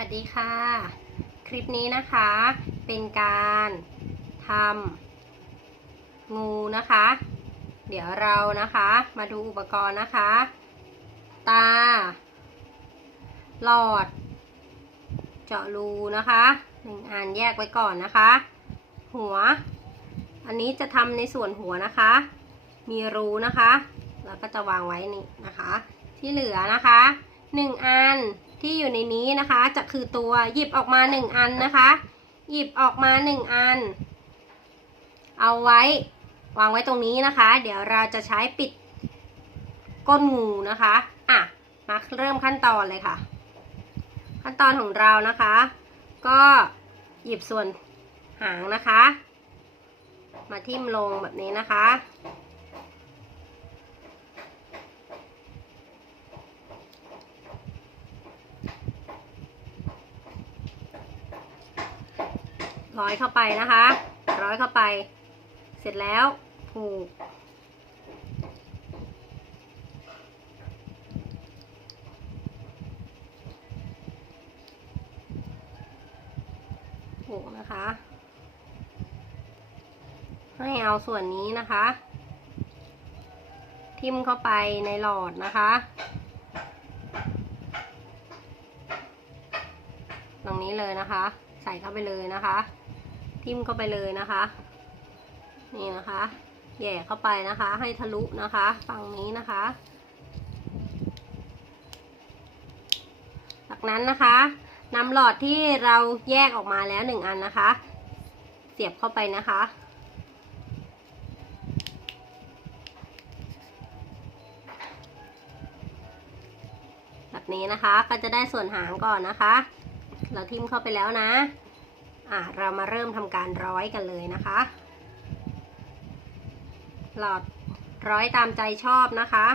วัสดีค่ะ คลิปนี้นะคะเป็นการทำงูนะคะ เดี๋ยวเรานะคะมาดูอุปกรณ์นะคะ ตา หลอด เจาะรูนะคะหนึ่งอันแยกไว้ก่อนนะคะ หัว อันนี้จะทำในส่วนหัวนะคะ มีรูนะคะ แล้วก็จะวางไว้นี่นะคะ ที่เหลือนะคะหนึ่งอัน ที่อยู่ในนี้นะคะ จะคือตัวหยิบออกมาหนึ่งอันนะคะ หยิบออกมาหนึ่งอัน เอาไว้ วางไว้ตรงนี้นะคะ เดี๋ยวเราจะใช้ปิดก้นงูนะคะอะมาเริ่มขั้นตอนเลยค่ะ ขั้นตอนของเรานะคะ ก็หยิบส่วนหางนะคะ มาทิ่มลงแบบนี้นะคะ ร้อยเข้าไปนะคะ ร้อยเข้าไป เสร็จแล้วผูก ผูกนะคะ ให้เอาส่วนนี้นะคะ ทิมเข้าไปในหลอดนะคะตรงนี้เลยนะคะ ใส่เข้าไปเลยนะคะ ทิ่มเข้าไปเลยนะคะ นี่นะคะแย่เข้าไปนะคะ ให้ทะลุนะคะ ฝั่งนี้นะคะ จากนั้นนะคะนำหลอดที่เราแยกออกมาแล้วหนึ่งอันนะคะ เสียบเข้าไปนะคะ แบบนี้นะคะก็จะได้ส่วนหางก่อนนะคะ เราทิ่มเข้าไปแล้วนะ อะเรามาเริ่มทำการร้อยกันเลยนะคะ หลอดร้อยตามใจชอบนะคะ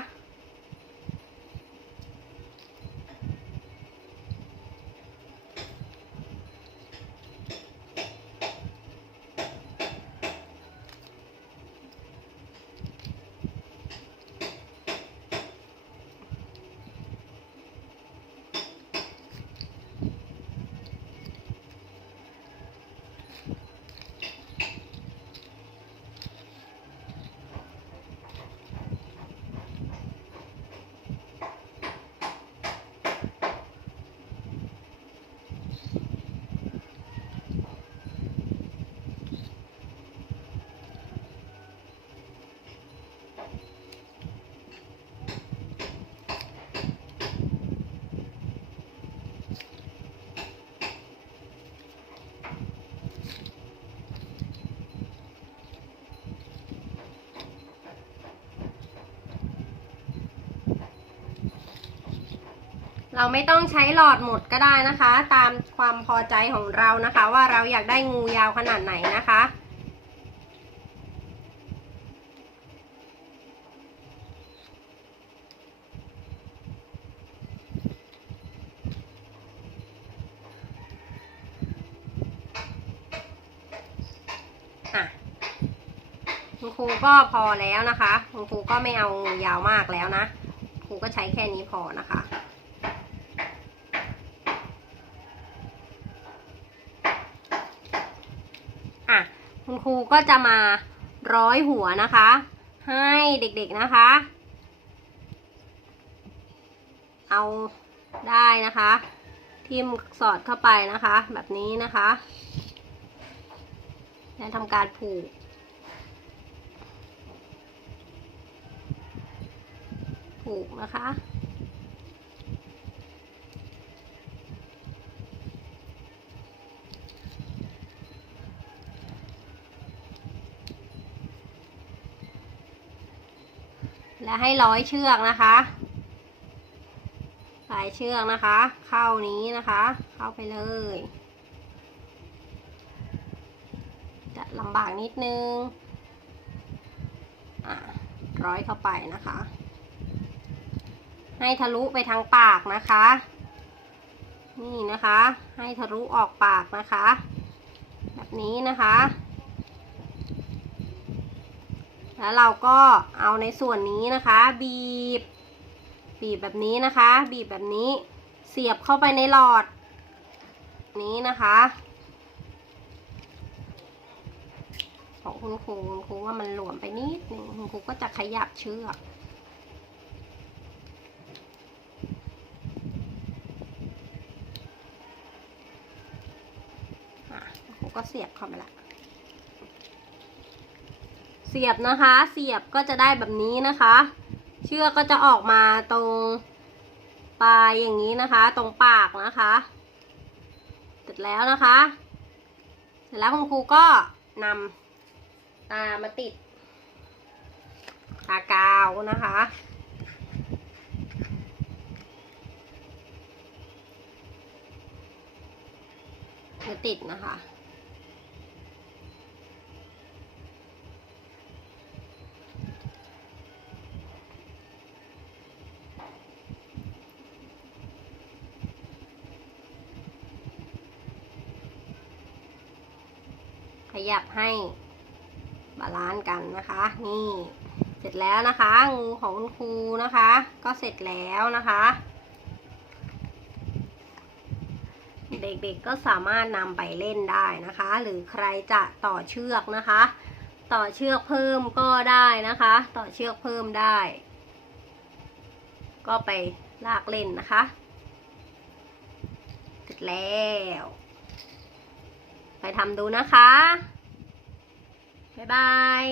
เราไม่ต้องใช้หลอดหมดก็ได้นะคะ ตามความพอใจของเรานะคะ ว่าเราอยากได้งูยาวขนาดไหนนะคะอะคุณครูก็พอแล้วนะคะ คุณครูก็ไม่เอางูยาวมากแล้วนะ ครูก็ใช้แค่นี้พอนะคะ อะ คุณครูก็จะมาร้อยหัวนะคะ ให้เด็กๆนะคะ เอาได้นะคะ ทิมสอดเข้าไปนะคะ แบบนี้นะคะแล้วทำการผูกผูกนะคะ และให้ร้อยเชือกนะคะสายเชือกนะคะ เข้านี้นะคะ เข้าไปเลย จะลำบากนิดนึงอะร้อยเข้าไปนะคะ ให้ทะลุไปทางปากนะคะ นี่นะคะ ให้ทะลุออกปากนะคะ แบบนี้นะคะ แล้วเราก็เอาในส่วนนี้นะคะ บีบ บีบแบบนี้นะคะ บีบแบบนี้ เสียบเข้าไปในหลอด นี้นะคะ ของคุณครูคุณครูว่ามันหลวมไปนิดหนึ่งคุณครูก็จะขยับเชือกอะคุณครูก็เสียบเข้ามาละ เสียบนะคะ เสียบก็จะได้แบบนี้นะคะ เชือกก็จะออกมาตรงปลายอย่างนี้นะคะ ตรงปากนะคะเสร็จแล้วนะคะ เสร็จแล้วคุณครูก็นำตามาติดตากาวนะคะจะติดนะคะ ขยับให้บาลานซ์กันนะคะ นี่เสร็จแล้วนะคะ งูของคุณครูนะคะ ก็เสร็จแล้วนะคะ เด็กๆก็สามารถนำไปเล่นได้นะคะ หรือใครจะต่อเชือกนะคะ ต่อเชือกเพิ่มก็ได้นะคะ ต่อเชือกเพิ่มได้ ก็ไปลากเล่นนะคะ เสร็จแล้ว ไปทำดูนะคะ บ๊ายบาย